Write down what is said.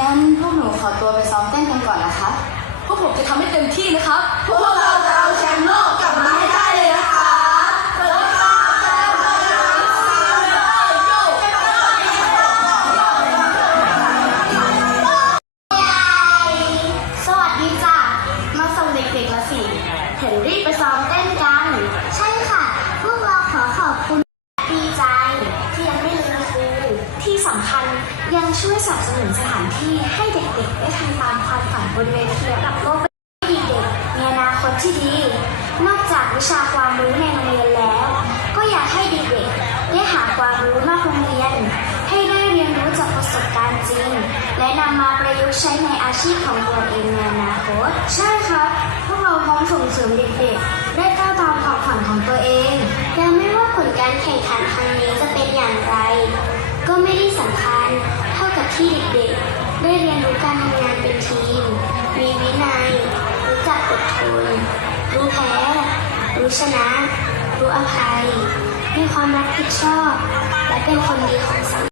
งั้นพวกหนูขอตัวไปซ้อมเต้นกันก่อนนะคะ พวกผมจะทำให้ ยังช่วยสนับสนุนสถานที่ให้เด็กๆ ได้ทำตามความฝันบนเวทีระดับโลกให้เด็กๆมีอนาคตที่ดี นอกจากวิชาความรู้ในโรงเรียนแล้ว ก็อยากให้เด็กๆ ได้หาความรู้นอกโรงเรียน ให้ได้เรียนรู้จากประสบการณ์จริง และนำมาประยุกต์ใช้ในอาชีพของตัวเองในอนาคต ใช่ครับ พวกเราพร้อมส่งเสริมเด็กๆ ชนะ รู้อภัย มีความรับผิดชอบ และเป็นคนดีของสังคม